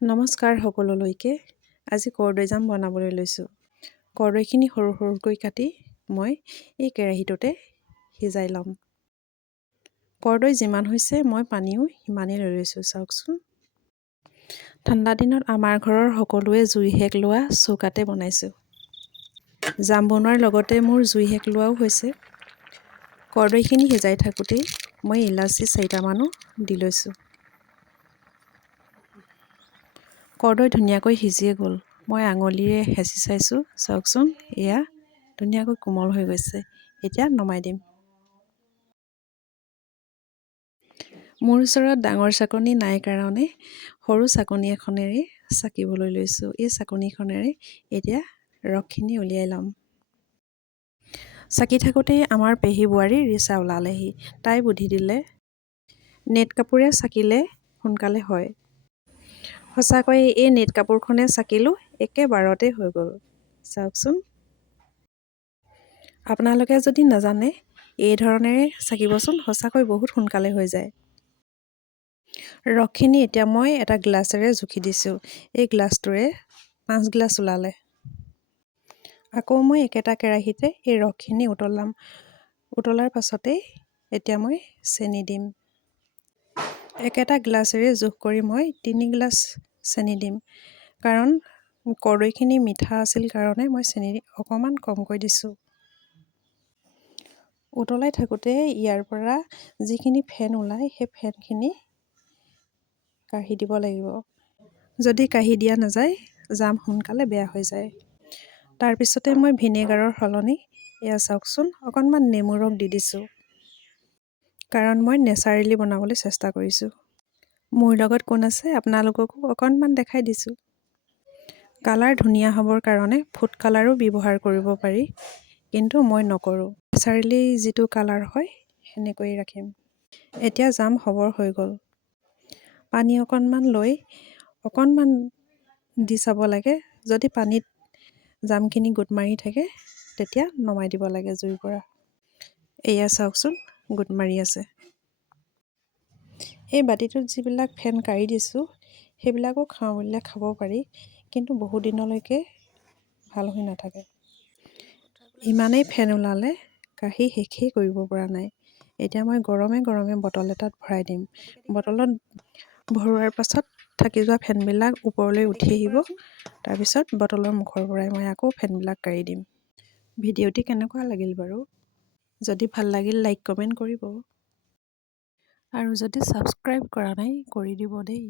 নমস্কাৰ সকলোলৈকে। আজি কৰ্দৈ জাম বনাবলৈ লৈছোঁ। কৰ্দৈখিনি সৰু সৰুকৈ কাটি মই এই কেৰাহীটোতে সিজাই ল'ম। কৰ্দৈ যিমান হৈছে মই পানীও সিমানেই লৈ লৈছোঁ চাওকচোন। ঠাণ্ডা দিনত আমাৰ ঘৰৰ সকলোৱে জুই সেক লোৱা চৌকাতে বনাইছোঁ। জাম বনোৱাৰ লগতে মোৰ জুই সেক লোৱাও হৈছে। কৰ্দৈখিনি সিজাই থাকোঁতেই মই ইলাচি চাৰিটামানো দি লৈছোঁ। কৰ্দৈ ধুনীয়াকৈ সিজিয়ে গ'ল। মই আঙুলিৰে হেঁচি চাইছোঁ চাওকচোন এয়া ধুনীয়াকৈ কোমল হৈ গৈছে। এতিয়া নমাই দিম। মোৰ ওচৰত ডাঙৰ চাকনি নাই কাৰণে সৰু চাকনি এখনেৰে চাকিবলৈ লৈছোঁ। এই চাকনিখনেৰে এতিয়া ৰসখিনি উলিয়াই ল'ম। চাকি থাকোঁতেই আমাৰ পেহী বোৱাৰী ৰিচা ওলালেহি। তাই বুদ্ধি দিলে নেট কাপোৰে চাকিলে সোনকালে হয়। সঁচাকৈ এই নেট কাপোৰখনে চাকিলোঁ একেবাৰতে হৈ গ'ল। চাওকচোন। আপোনালোকে যদি নাজানে এই ধৰণেৰে চাকিবচোন সঁচাকৈ বহুত সোনকালে হৈ যায়। ৰসখিনি এতিয়া মই এটা গ্লাছেৰে জুখি দিছোঁ। এই গ্লাছটোৰে পাঁচ গ্লাছ ওলালে। আকৌ মই একেটা কেৰাহীতে এই ৰসখিনি উতলাম। উতলাৰ পাছতেই এতিয়া মই চেনি দিম। একেটা গ্লাছেৰে জোখ কৰি মই তিনি গ্লাছ চেনি দিম। কাৰণ কৰ্দৈখিনি মিঠা আছিল কাৰণে মই চেনি অকণমান কমকৈ দিছোঁ। উতলাই থাকোঁতে ইয়াৰ পৰা যিখিনি ফেন ওলায় সেই ফেনখিনি কাঢ়ি দিব লাগিব। যদি কাঢ়ি দিয়া নাযায় জাম সোনকালে বেয়া হৈ যায়। তাৰপিছতে মই ভিনেগাৰৰ সলনি এয়া চাওকচোন অকণমান নেমু ৰস দি দিছোঁ। কাৰণ মই নেচাৰেলি বনাবলৈ চেষ্টা কৰিছোঁ। মোৰ লগত কোন আছে? আপোনালোককো অকণমান দেখাই দিছোঁ। কালাৰ ধুনীয়া হ'বৰ কাৰণে ফুড কালাৰো ব্যৱহাৰ কৰিব পাৰি কিন্তু মই নকৰোঁ। নেচাৰেলি যিটো কালাৰ হয় সেনেকৈয়ে ৰাখিম। এতিয়া জাম হ'বৰ হৈ গ'ল। পানী অকণমান লৈ অকণমান দি চাব লাগে। যদি পানীত জামখিনি গোট মাৰি থাকে তেতিয়া নমাই দিব লাগে জুইৰ পৰা। এয়া চাওকচোন গোট মাৰি আছে। এই বাতিটোত যিবিলাক ফেন কাঢ়ি দিছোঁ সেইবিলাকো খাওঁ বুলিলে খাব পাৰি কিন্তু বহুদিনলৈকে ভাল হৈ নাথাকে। ইমানেই ফেন ওলালে কাঢ়ি শেষেই কৰিব পৰা নাই। এতিয়া মই গৰমে গৰমে বটল এটাত ভৰাই দিম। বটলত ভৰোৱাৰ পাছত থাকি যোৱা ফেনবিলাক ওপৰলৈ উঠি আহিব তাৰপিছত বটলৰ মুখৰ পৰাই মই আকৌ ফেনবিলাক কাঢ়ি দিম। ভিডিঅ'টি কেনেকুৱা লাগিল বাৰু? যদি ভাল লাগিল লাইক কমেণ্ট কৰিব। আৰু যদি ছাবস্ক্ৰাইব কৰা নাই কৰি দিব দেই।